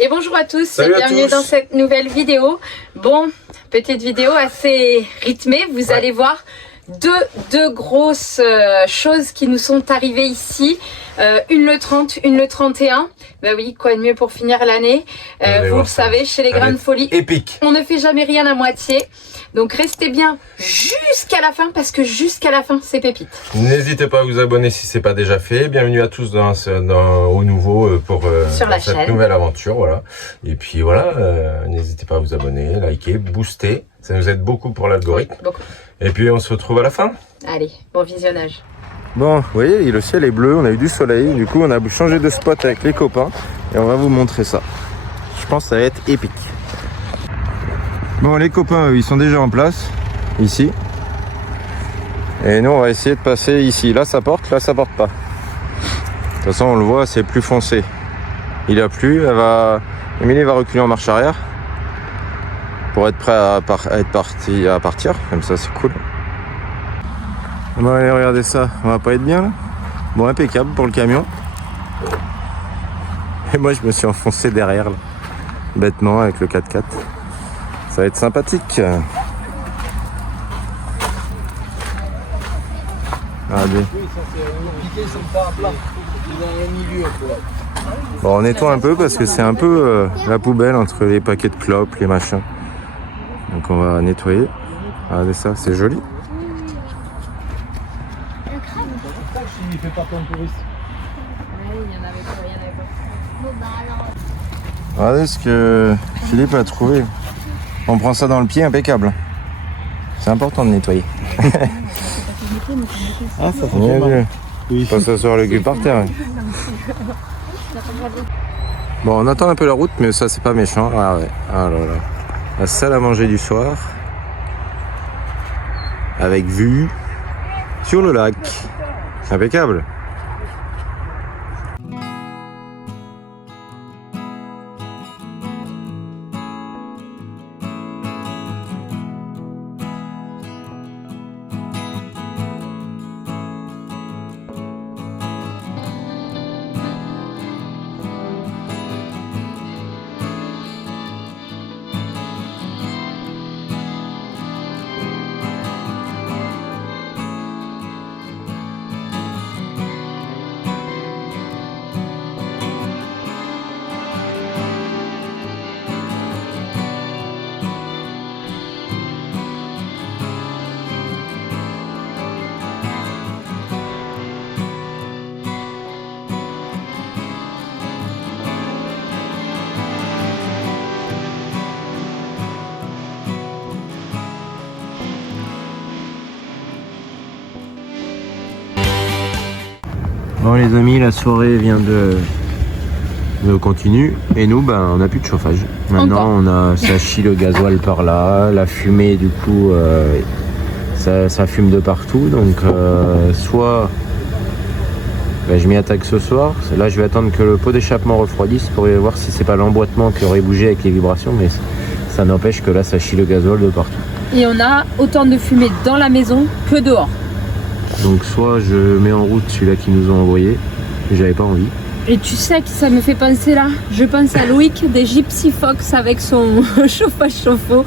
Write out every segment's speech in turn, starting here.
Et bonjour à tous, Salut à bienvenue tous. dans cette nouvelle vidéo. Bon, petite vidéo assez rythmée, vous allez voir deux grosses choses qui nous sont arrivées ici. Une le 30, une le 31. Bah oui, quoi de mieux pour finir l'année. Vous le savez, chez les Grains de Folie, épique. on ne fait jamais rien à moitié. Donc restez bien jusqu'à la fin parce que jusqu'à la fin, c'est pépite. N'hésitez pas à vous abonner si ce n'est pas déjà fait. Bienvenue à tous au nouveau pour Sur la cette chaîne. nouvelle aventure. Voilà. Et puis voilà, n'hésitez pas à vous abonner, liker, booster. Ça nous aide beaucoup pour l'algorithme. Oui, beaucoup. Et puis on se retrouve à la fin. Allez, bon visionnage. Bon, vous voyez, le ciel est bleu, on a eu du soleil, du coup on a changé de spot avec les copains et on va vous montrer ça. Je pense que ça va être épique. Bon, les copains, eux, ils sont déjà en place, ici. Et nous, on va essayer de passer ici. Là, ça porte pas. De toute façon, on le voit, c'est plus foncé. Il a plu, Émilie va reculer en marche arrière pour être prêt à partir. Comme ça, c'est cool. Bon, allez, regardez ça, on va pas être bien là. Bon, impeccable pour le camion. Et moi, je me suis enfoncé derrière là, bêtement avec le 4x4. Ça va être sympathique. Allez. Bon, on nettoie un peu parce que c'est un peu la poubelle entre les paquets de clopes, les machins. Donc on va nettoyer. Regardez ça, c'est joli. Regardez ce que Philippe a trouvé. On prend ça dans le pied, impeccable. C'est important de nettoyer. Ah, ça fait Bien mal. vu. Oui. Pas s'asseoir le cul par terre. Bon, on attend un peu la route, mais ça c'est pas méchant. Ah ouais. Ah là là. La salle à manger du soir. Avec vue sur le lac. Impeccable. Bon les amis, la soirée vient de continuer et nous on n'a plus de chauffage. Maintenant ça chie le gasoil par là, la fumée du coup ça fume de partout, donc soit je m'y attaque ce soir. Là je vais attendre que le pot d'échappement refroidisse pour voir si c'est pas l'emboîtement qui aurait bougé avec les vibrations, mais ça n'empêche que là ça chie le gasoil de partout. Et on a autant de fumée dans la maison que dehors. Donc soit je mets en route celui-là qu'ils nous ont envoyé, j'avais pas envie. Et tu sais à qui ça me fait penser là? Je pense à Loïc des Gypsy Fox avec son chauffage chauffe-eau.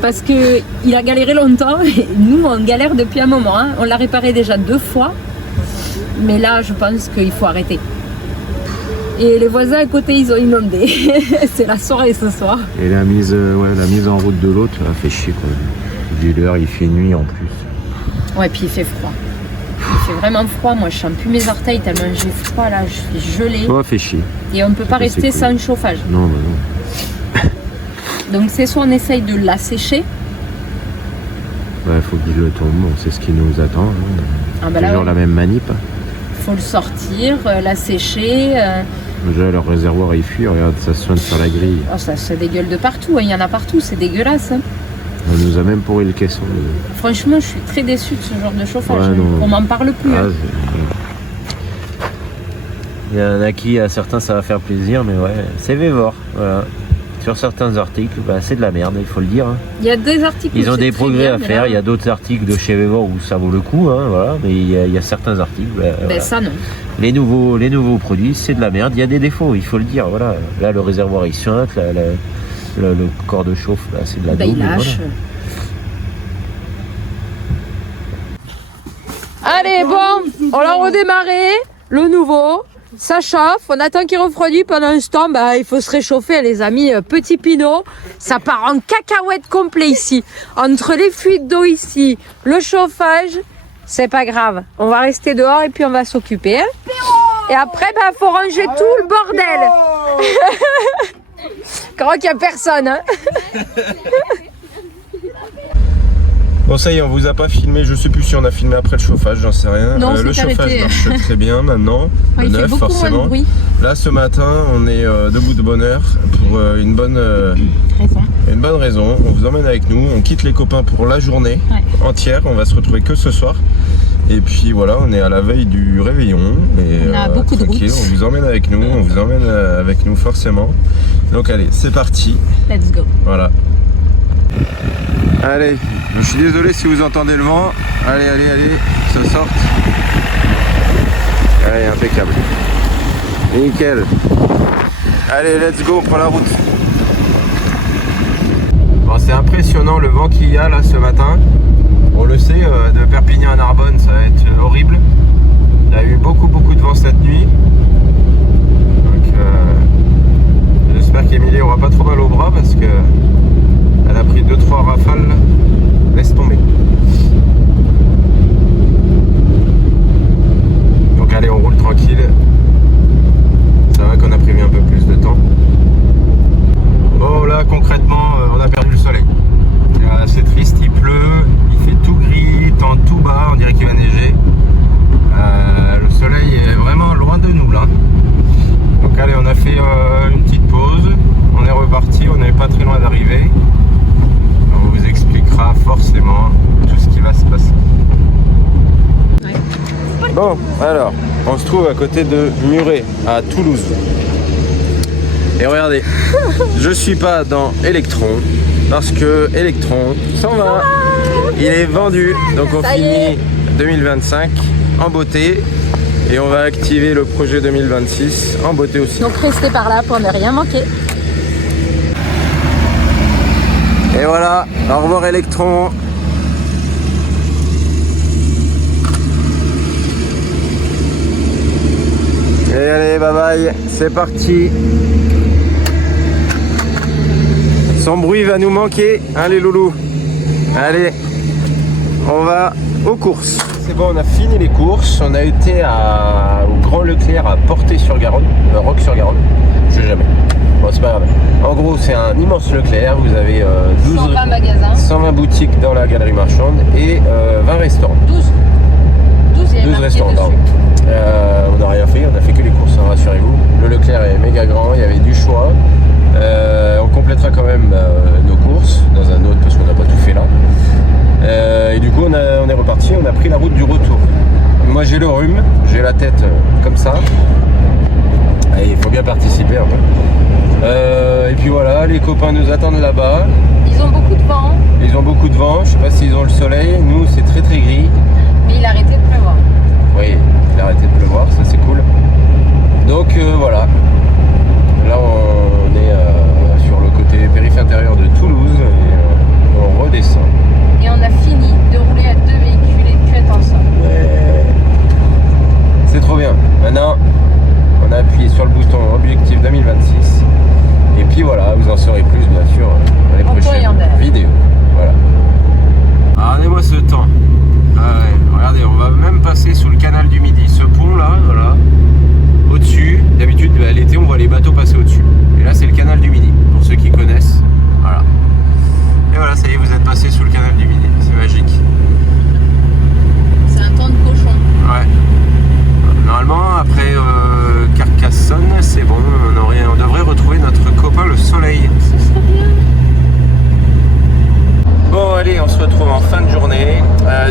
Parce qu'il a galéré longtemps et nous on galère depuis un moment. Hein. On l'a réparé déjà 2 fois. Mais là je pense qu'il faut arrêter. Et les voisins à côté ils ont inondé. C'est la soirée ce soir. Et la mise en route de l'autre, ça fait chier quoi. Vu l'heure, il fait nuit en plus. Ouais, puis il fait froid. Il fait vraiment froid. Moi je sens plus mes orteils tellement j'ai froid là. Je suis gelée. Ça fait chier. Et on ne peut pas rester cool. sans chauffage. Non. Donc c'est soit on essaye de la sécher. Il faut qu'il le tombe, c'est ce qui nous attend. Hein. Ah bah là, toujours ouais. la même manip. Faut le sortir, la sécher. Déjà leur réservoir il fuit, regarde ça soigne sur la grille. Oh, ça se dégueule de partout, hein. Il y en a partout, c'est dégueulasse. Hein. On nous a même pourri le caisson. Franchement, je suis très déçue de ce genre de chauffage. Ouais, non. On m'en parle plus. Ah, Hein. il y en a qui, à certains ça va faire plaisir, mais ouais, c'est Vévor. Voilà. sur certains articles, bah, c'est de la merde, il faut le dire. Hein. Il y a des articles. Ils ont des très progrès bien, à mais faire. là- Il y a d'autres articles de chez Vevor où ça vaut le coup, hein, voilà. Mais il y a certains articles. Bah, Ben voilà. ça non. Les nouveaux produits, c'est de la merde. Il y a des défauts, il faut le dire. Voilà. Là, le réservoir il suinte, le corps de chauffe, là, c'est de la Ben, daube. il lâche. Voilà. Allez, bon, on l'a redémarré, le nouveau, ça chauffe, on attend qu'il refroidisse pendant ce temps, bah, il faut se réchauffer les amis, petit pinot, ça part en cacahuète complet ici, entre les fuites d'eau ici, le chauffage, c'est pas grave, on va rester dehors et puis on va s'occuper, hein. Et après, bah, faut ranger tout le bordel. Je crois qu'il n'y a personne, hein. Bon ça y est, on vous a pas filmé, je sais plus si on a filmé après le chauffage, j'en sais rien. Non, le c'est chauffage arrêté. marche très bien maintenant, Ouais, le il fait neuf beaucoup forcément. moins de bruit. Là ce matin, on est debout de bonne heure pour une bonne raison. On vous emmène avec nous, on quitte les copains pour la journée entière, on va se retrouver que ce soir. Et puis voilà, on est à la veille du réveillon. Et, On a beaucoup de tranquille, routes. on vous emmène avec nous, on vous emmène avec nous forcément. Donc allez, c'est parti. Let's go. Voilà. Allez, je suis désolé si vous entendez le vent. Allez, ça sorte. Allez, impeccable. Nickel. Allez, let's go, on prend la route. Bon, c'est impressionnant le vent qu'il y a là ce matin. On le sait, de Perpignan à Narbonne, ça va être horrible. Il y a eu beaucoup de vent cette nuit. Donc, j'espère qu'Emilie aura pas trop mal au bras parce que elle a pris 2-3 rafales. Laisse tomber. Donc allez, on roule tranquille. Ça va qu'on a prévu un peu plus de temps. Bon là concrètement on a perdu le soleil. C'est triste, il pleut, il fait tout gris, temps tout bas, on dirait qu'il va neiger. Le soleil est vraiment loin de nous là. Donc allez, on a fait une petite pause, on est reparti, on n'est pas très loin d'arriver. On vous expliquera forcément tout ce qui va se passer. Bon, alors, on se trouve à côté de Muret, à Toulouse. Et regardez, je suis pas dans Electron, parce que Electron s'en va. Il est vendu, donc on finit 2025 en beauté. Et on va activer le projet 2026 en beauté aussi. Donc restez par là pour ne rien manquer. Et voilà, au revoir Electron. Et allez, bye bye, c'est parti. Son bruit va nous manquer, hein les loulous. Allez, on va aux courses. C'est bon, on a fini les courses. On a été au Grand Leclerc à Portée-sur-Garonne, Roque-sur-Garonne. Je sais jamais. Bon, c'est pas grave. En gros, c'est un immense Leclerc. Vous avez 120 magasins. 120 boutiques dans la galerie marchande et 20 restaurants. 12 il y a 12 marqué restaurants, dessus. pardon. On n'a rien fait, on a fait que les courses, hein, rassurez-vous. Le Leclerc est méga grand, il y avait du choix. On complétera quand même nos courses dans un autre parce qu'on n'a pas tout fait là. Et du coup, on est reparti, on a pris la route du retour. Moi, j'ai le rhume, j'ai la tête comme ça. Et il faut bien participer un peu. Et puis voilà, les copains nous attendent là-bas. Ils ont beaucoup de vent, Ils ont beaucoup de vent, je sais pas s'ils ont le soleil. Nous, c'est très très gris. mais il a arrêté de pleuvoir. Oui, il a arrêté de pleuvoir, ça c'est cool. Donc voilà. Là, on est sur le côté périph' intérieur de Toulouse et on redescend. Et on a fini de rouler à 2 véhicules et que être ensemble. C'est trop bien. Maintenant, on a appuyé sur le bouton objectif 2026. Et puis voilà, vous en saurez plus bien sûr dans les En prochaines temps et en heure. vidéos. Voilà. Regardez-moi ce temps. Ah ouais, regardez, on va même passer sous le canal du Midi. Ce pont là, voilà, au-dessus. D'habitude, l'été, on voit les bateaux passer au-dessus. Et là, c'est le canal du Midi, pour ceux qui connaissent. Voilà. Et voilà, ça y est, vous êtes passé sous le canal du Midi. C'est magique. C'est un temps de cochon. Ouais. Normalement, après Carcassonne, c'est bon, on devrait retrouver notre copain le soleil. Ce serait bien. Bon, allez, on se retrouve en fin de journée.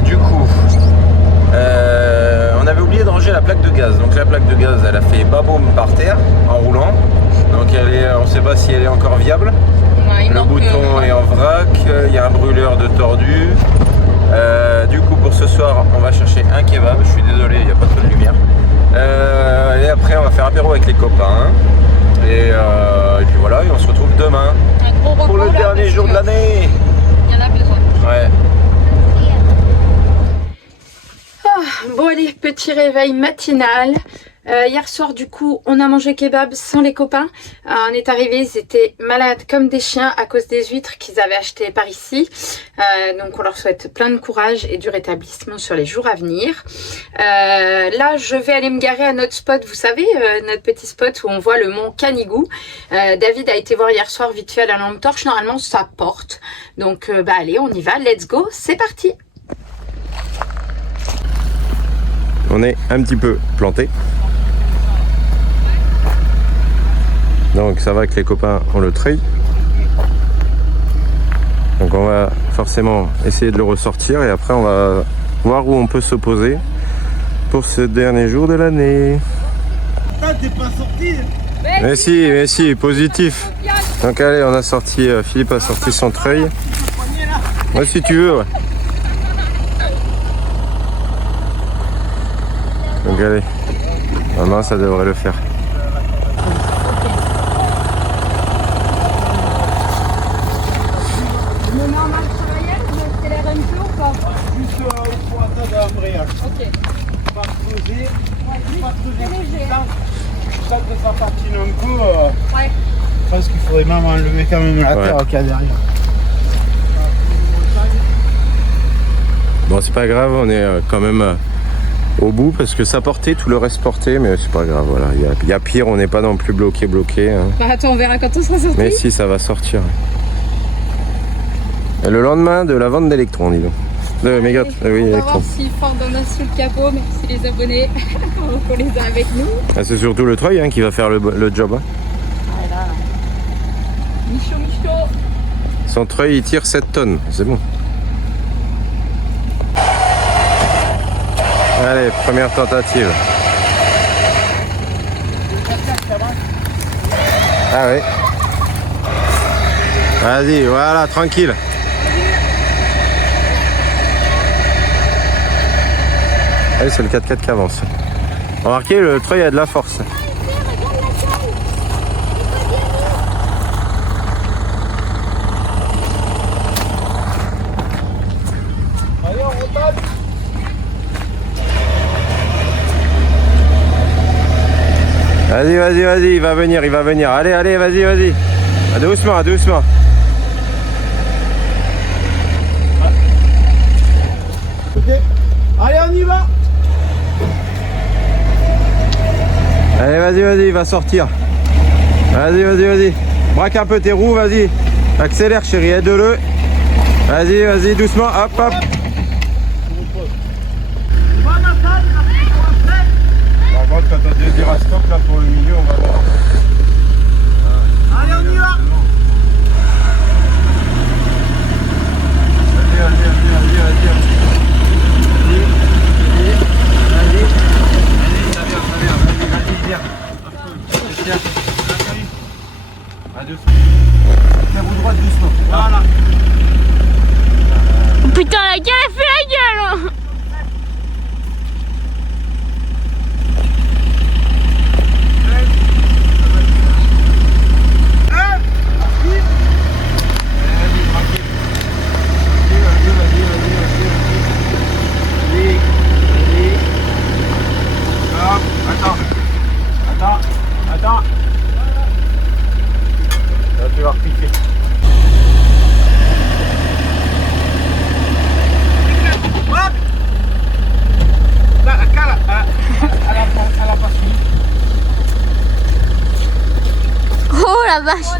Du coup, on avait oublié de ranger la plaque de gaz. Donc la plaque de gaz, elle a fait baboum par terre en roulant. Donc on s'est pas si elle est encore viable. Ouais, Le bouton est en vrac, il y a un brûleur de tordu. Du coup pour ce soir on va chercher un kebab, je suis désolé il n'y a pas trop de lumière. Et après on va faire apéro avec les copains. Et puis voilà, et on se retrouve demain Un gros repos, pour le là, dernier parce jour de que l'année. Il y en a besoin. Ouais. Bon allez, petit réveil matinal. Hier soir du coup on a mangé kebab sans les copains. On est arrivés, ils étaient malades comme des chiens à cause des huîtres qu'ils avaient achetées par ici. Donc on leur souhaite plein de courage et du rétablissement sur les jours à venir. Là je vais aller me garer à notre spot, vous savez, notre petit spot où on voit le mont Canigou. David a été voir hier soir vite fait à la lampe torche, normalement ça porte. Donc bah allez on y va, let's go, c'est parti. On est un petit peu planté. Donc ça va que les copains ont le treuil. Donc on va forcément essayer de le ressortir et après on va voir où on peut se poser pour ce dernier jour de l'année. T'es pas sorti? Mais si, positif. Donc allez, on a sorti, Philippe a sorti son treuil. Moi si tu veux, ouais. Donc allez, maintenant ça devrait le faire. Je me mets en marche arrière, je accélère un peu ou pas? Juste pour attendre l'embrayage. Ok. Pas creuser, pas creuser léger, tout ça. Ça que ça patine un peu. Ouais. Je pense qu'il faudrait même enlever quand même la terre qu'il y a derrière. Bon c'est pas grave, on est quand même au bout parce que ça portait, tout le reste portait, mais c'est pas grave, voilà. Il y a pire, on n'est pas non plus bloqué. Hein. Bah attends, on verra quand on sera sorti. Mais si, ça va sortir. Et le lendemain de la vente d'électrons, dis donc. De méga, oui, on va électrons. voir s'ils font dans notre sous le capot, merci les abonnés qu'on les a avec nous. Ah, c'est surtout le treuil qui va faire le job. Hein. Voilà. Michaud. Son treuil, il tire 7 tonnes, c'est bon. Allez, première tentative. Ah oui. Vas-y, voilà, tranquille. Ah oui, c'est le 4x4 qui avance. Remarquez, le treuil a de la force. Allez, on repasse. Vas-y, il va venir. Allez, vas-y. Doucement. Ok. Allez, on y va. Allez, vas-y, il va sortir. Vas-y. Braque un peu tes roues, vas-y. Accélère, chérie, aide-le. Vas-y, doucement, hop. Va, Nathan, il a pris pour un frein. Par contre, quand t'as deux stop là pour le milieu, on va voir. Allez, on y va. Voilà. Putain, la gueule, elle fait la gueule. Attends. Là, tu vas repiquer. Hop. Là, la cale, elle a pas fini. Oh la vache.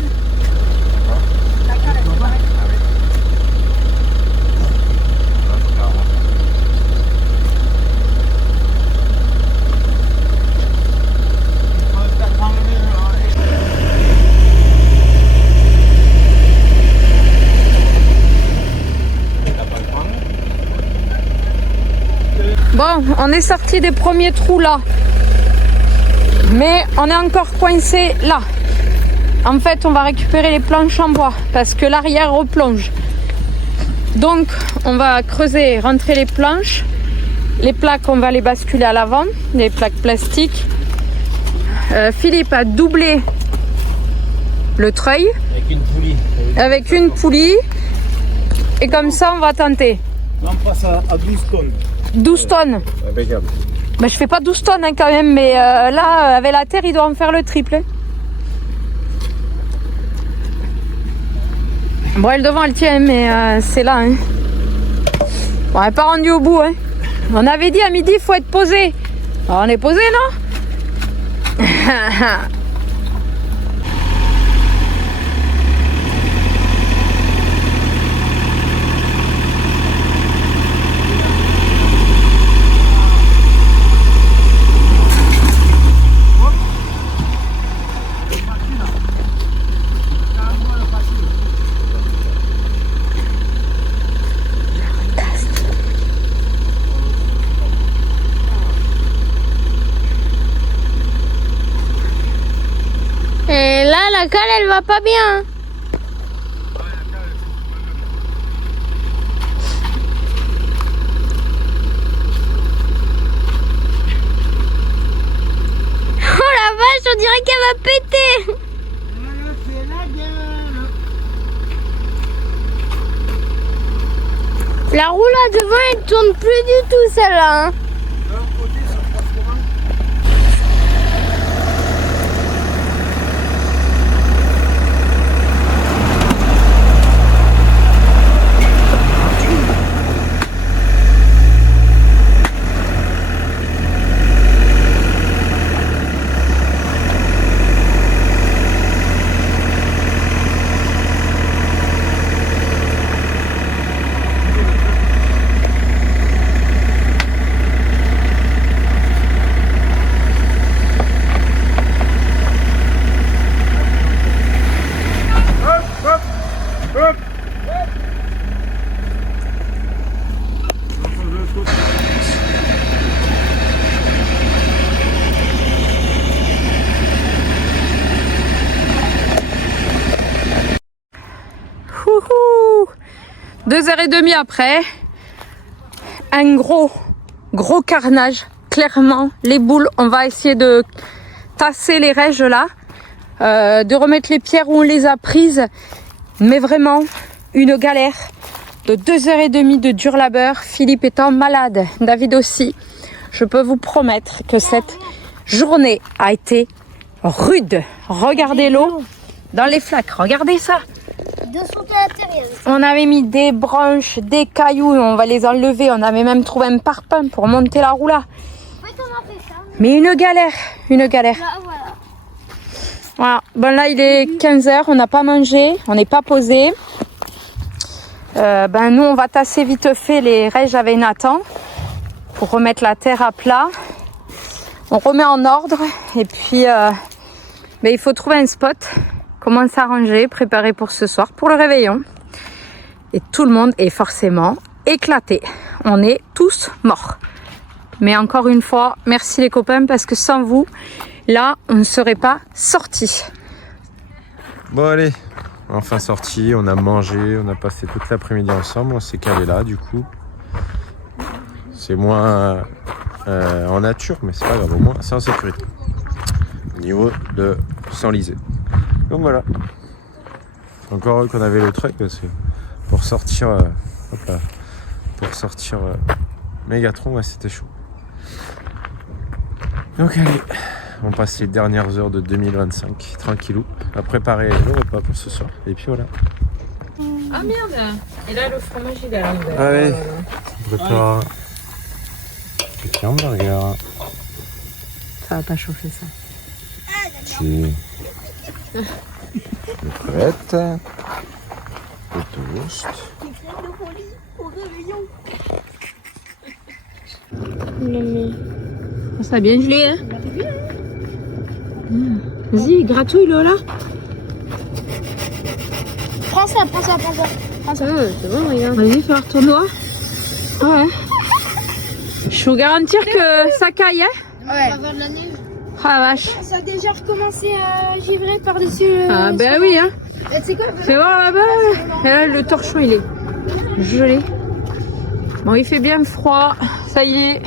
Bon, on est sorti des premiers trous là. Mais on est encore coincé là. En fait, on va récupérer les planches en bois parce que l'arrière replonge. Donc, on va creuser, rentrer les planches. Les plaques, on va les basculer à l'avant, les plaques plastiques. Philippe a doublé le treuil Avec une poulie. avec une poulie. Et comme ça, on va tenter. Là, on passe à 12 tonnes. 12 tonnes. Impeccable. Ben, je fais pas 12 tonnes hein, quand même, mais là, avec la terre, il doit en faire le triple. Hein. Bon, elle devant, elle tient, mais c'est là. Hein. Bon, elle n'est pas rendue au bout. Hein. On avait dit à midi, il faut être posé. Alors, on est posé, non? Et là, la cale, elle va pas bien. Oh la vache, on dirait qu'elle va péter. La roue là devant, elle tourne plus du tout celle-là. Hein. Wouhou 2h30 après, un gros carnage. Clairement, les boules, on va essayer de tasser les règes là, de remettre les pierres où on les a prises. Mais vraiment, une galère de 2h30 de dur labeur. Philippe étant malade, David aussi. Je peux vous promettre que cette journée a été rude. Regardez l'eau dans les flaques, regardez ça. On avait mis des branches, des cailloux, on va les enlever. On avait même trouvé un parpaing pour monter la roue là. Mais une galère, une galère. Voilà, bon là il est 15h, on n'a pas mangé, on n'est pas posé. Nous on va tasser vite fait les règes avec Nathan pour remettre la terre à plat. On remet en ordre et puis il faut trouver un spot. Comment s'arranger, préparer pour ce soir, pour le réveillon. Et tout le monde est forcément éclaté. On est tous morts. Mais encore une fois, merci les copains, parce que sans vous, là, on ne serait pas sortis. Bon allez, enfin sorti, on a mangé, on a passé toute l'après-midi ensemble, on s'est calé là du coup. C'est moins en nature, mais c'est pas grave, au moins c'est en sécurité. Au niveau de s'enliser. Donc voilà. Encore heureux qu'on avait le truc parce que pour sortir, Mégatron, ouais, c'était chaud. Donc allez, on passe les dernières heures de 2025, tranquillou, à préparer le repas pour ce soir. Et puis voilà. Ah merde. Et là le fromage il est à l'envers. Allez, on prépare petit hamburger. Ça va pas chauffer ça. Si. Les crevettes, le toast. Ça a bien gelé hein. Vas-y, gratouille le là. Prends ça. C'est bon, regarde. Vas-y, fais ton doigt. Ouais. Je peux vous garantir que ça caille hein. Ouais. On va avoir de la neige. Ah la vache. Ça a déjà recommencé à givrer par-dessus le... Ah ben oui hein. Tu sais quoi? Fais voir là-bas. Et là le torchon il est gelé. Bon il fait bien froid. Ça y est.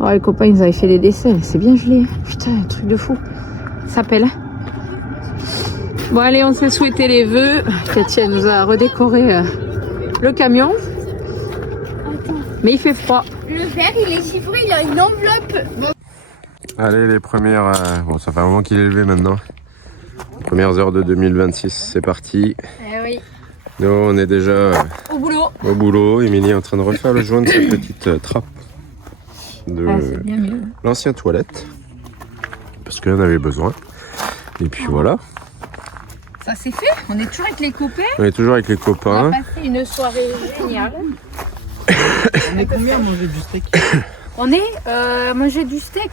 Oh les copains ils avaient fait des dessins. C'est bien gelé. Putain un truc de fou. Ça s'appelle. Bon allez on s'est souhaité les vœux. Katia nous a redécoré le camion. Mais il fait froid. Le verre il est chiffré, il a une enveloppe. Allez, les premières... bon, ça fait un moment qu'il est levé maintenant. Les premières heures de 2026, c'est parti. Eh oui. Nous, on est déjà Au boulot. au boulot. Émilie est en train de refaire le joint de sa petite trappe de C'est bien mieux. l'ancienne toilette. Parce qu'elle en avait besoin. Et puis voilà. Ça c'est fait. On est toujours avec les copains. On est toujours avec les copains. Passé une soirée géniale. On est combien à manger du steak? On est manger du steak.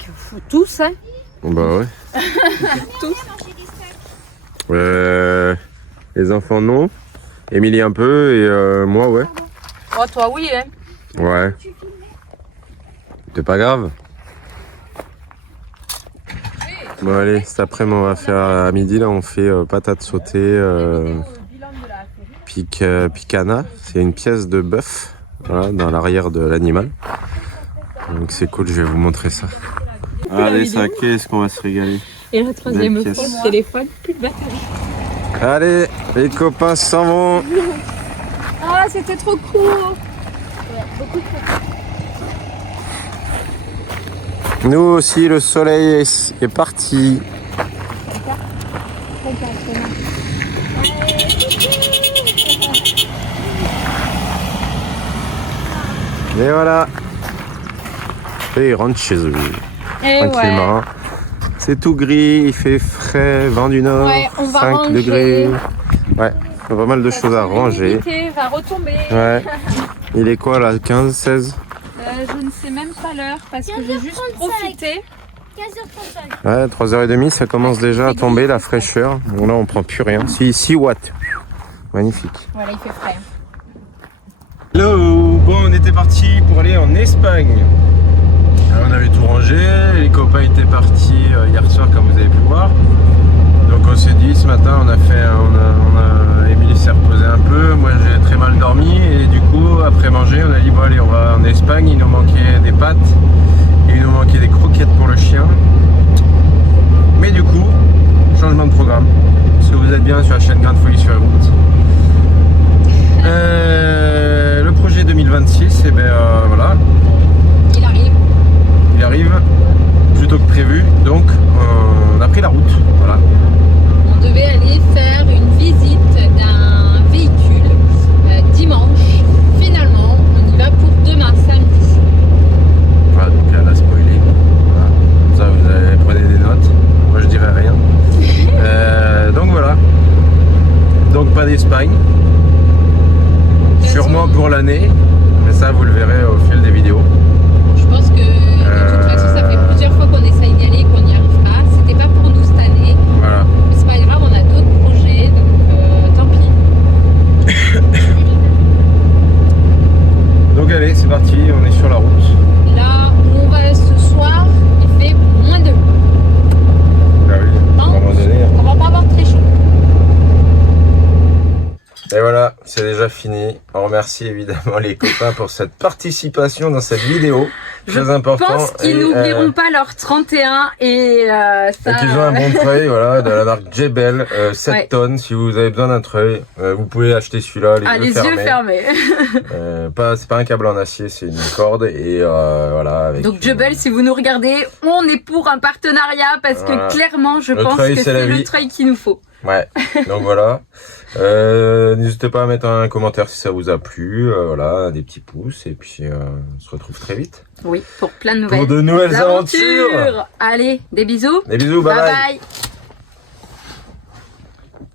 Tous hein. Bah ouais. Tous. Les enfants non. Émilie un peu et moi ouais. Oh toi oui hein. Ouais. C'est pas grave. Bon allez, cet après-midi on va faire à midi là on fait patates sautées picana. C'est une pièce de bœuf voilà, dans l'arrière de l'animal. Donc c'est cool, je vais vous montrer ça. Allez ça, qu'est-ce qu'on va se régaler. Et la troisième Belle fois, pièce. le téléphone, plus de batterie. Allez, les copains s'en vont. Ah c'était trop court. Nous aussi, le soleil est parti. Et voilà. Et ils rentrent chez eux. Et Tranquillement. ouais. C'est tout gris, il fait frais, vent du nord, Ouais, on va 5 ranger. degrés. Ouais, il y a pas mal de choses à ranger. L'humidité va retomber. Ouais. Il est quoi là, 15, 16? Je ne sais même pas l'heure parce que j'ai juste profité. 15h35. Ouais, 3h30, ça commence déjà à tomber la fraîcheur. Bon là on prend plus rien. 6 watts. Magnifique. Voilà, il fait frais. Hello. Bon, on était parti pour aller en Espagne. Alors, on avait tout rangé, les copains étaient partis hier soir comme vous avez pu voir. Donc on s'est dit ce matin, Émilie s'est reposée un peu, moi j'ai très mal dormi et du coup après manger on a dit bon allez on va en Espagne, il nous manquait des pâtes et il nous manquait des croquettes pour le chien. Mais du coup, changement de programme. Parce que vous êtes bien sur la chaîne Grain de Folie sur les routes. Le projet 2026, et ben voilà, il arrive plus tôt que prévu, donc on a pris la route, voilà. On devait aller faire une visite d'un véhicule dimanche. Finalement, on y va pour demain, samedi. Voilà, donc elle a spoilé. Voilà. Comme ça vous prenez des notes, moi je dirais rien. Donc voilà, donc pas d'Espagne, sûrement pour l'année, mais ça vous le verrez au fil des vidéos. Je pense que de toute façon, ça fait plusieurs fois qu'on essaye d'y aller et qu'on n'y arrive pas. C'était pas pour nous cette année. Voilà. Mais c'est pas grave, on a d'autres projets, donc tant pis. Donc allez, c'est parti, on est sur la route. Là où on va ce soir, il fait moins 2. Ah oui, à un moment donné. On va pas avoir très chaud. Et voilà, c'est déjà fini. On remercie évidemment les copains pour cette participation dans cette vidéo. Très important. Je pense qu'ils n'oublieront pas leur 31 et ça... Et qu'ils ont un bon treuil, voilà, de la marque Jebel, 7 Ouais. tonnes. Si vous avez besoin d'un treuil, vous pouvez acheter celui-là, les yeux fermés. C'est pas un câble en acier, c'est une corde et voilà. Avec Donc Jebel, si vous nous regardez, on est pour un partenariat parce Voilà. que clairement, je Le pense treuil, que c'est la c'est le vie. treuil qu'il nous faut. Ouais, donc voilà. N'hésitez pas à mettre un commentaire si ça vous a plu, voilà, des petits pouces et puis on se retrouve très vite. Oui, pour plein de nouvelles Pour de nouvelles aventures. Allez, des bisous. Des bisous, bye bye. Bye.